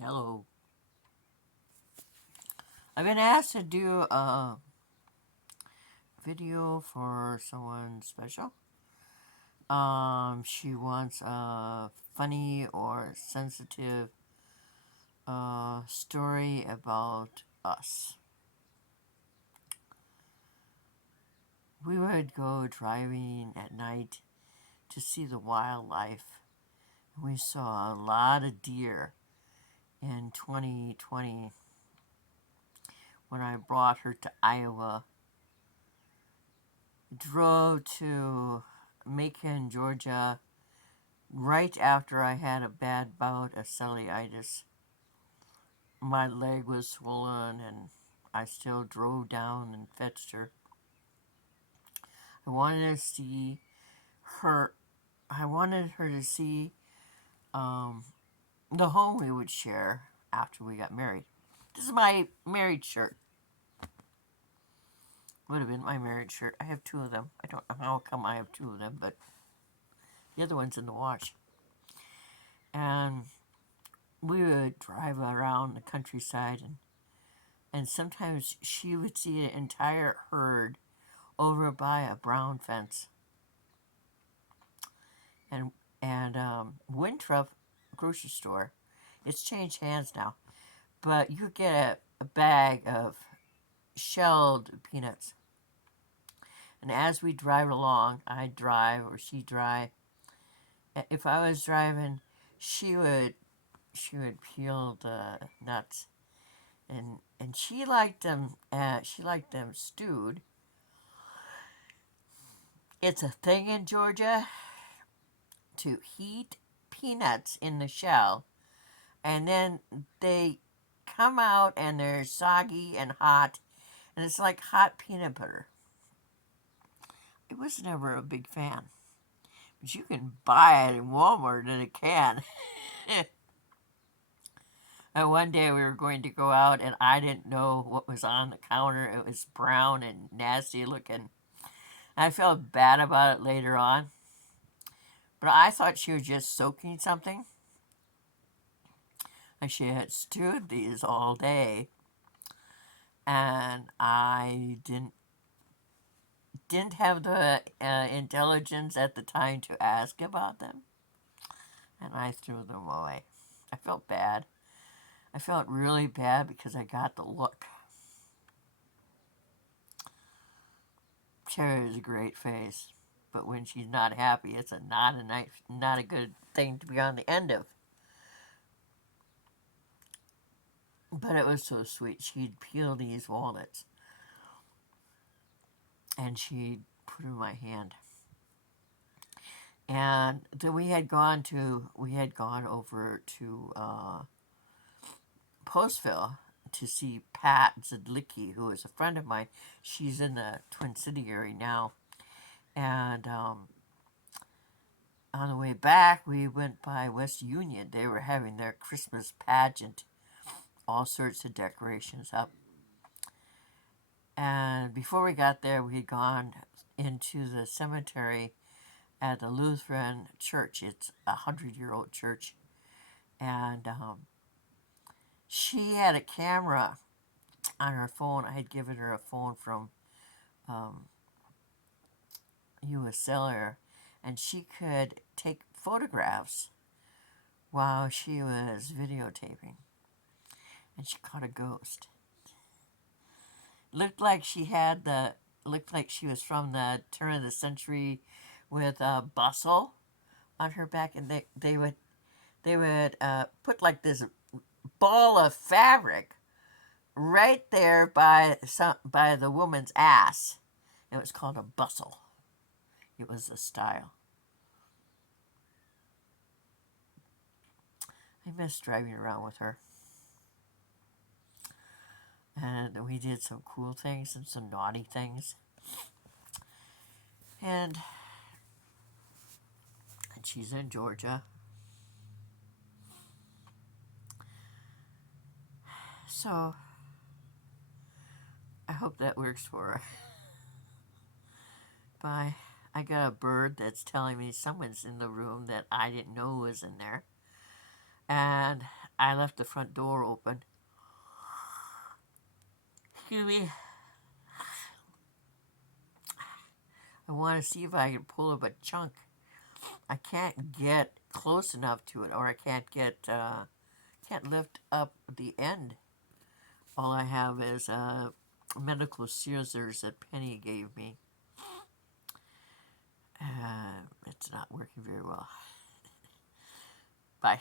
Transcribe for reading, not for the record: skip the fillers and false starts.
Hello. I've been asked to do a video for someone special. She wants a funny or sensitive story about us. We would go driving at night to see the wildlife. We saw a lot of deer in 2020 when I brought her to Iowa. Drove to Macon, Georgia, right after I had a bad bout of cellulitis. My leg was swollen and I still drove down and fetched her. I wanted to see her. I wanted her to see um, the home we would share after we got married. This is my married shirt. Would have been my married shirt. I have two of them. I don't know how come I have two of them, but the other one's in the wash. And we would drive around the countryside, and sometimes she would see an entire herd over by a brown fence. And Winthrop grocery store, it's changed hands now, but you could get a bag of shelled peanuts. And as we drive along, I'd drive or she'd drive. If I was driving, she would peel the nuts, and she liked them. She liked them stewed. It's a thing in Georgia to heat peanuts in the shell, and then they come out and they're soggy and hot, and it's like hot peanut butter. I was never a big fan, but you can buy it in Walmart in a can. And one day we were going to go out, and I didn't know what was on the counter. It was brown and nasty looking. I felt bad about it later on, but I thought she was just soaking something. And she had stewed these all day, and I didn't have the intelligence at the time to ask about them, and I threw them away. I felt bad. I felt really bad because I got the look. Cherry has a great face, but when she's not happy, it's not a good thing to be on the end of. But it was so sweet. She'd peel these walnuts, and she'd put them in my hand. And then we had gone over to Postville to see Pat Zedlicki, who is a friend of mine. She's in the Twin City area now. And on the way back, we went by West Union. They were having their Christmas pageant, all sorts of decorations up. And before we got there, we had gone into the cemetery at the Lutheran church. It's a 100-year-old church. And she had a camera on her phone. I had given her a phone from U.S. Cellular, and she could take photographs while she was videotaping. And she caught a ghost. Looked like she was from the turn of the century with a bustle on her back, and they would put like this ball of fabric right there by the woman's ass. It was called a bustle. It was a style. I miss driving around with her. And we did some cool things and some naughty things. And she's in Georgia. So I hope that works for her. Bye. I got a bird that's telling me someone's in the room that I didn't know was in there. And I left the front door open. Excuse me. I want to see if I can pull up a chunk. I can't get close enough to it, or I can't lift up the end. All I have is medical scissors that Penny gave me. It's not working very well. Bye.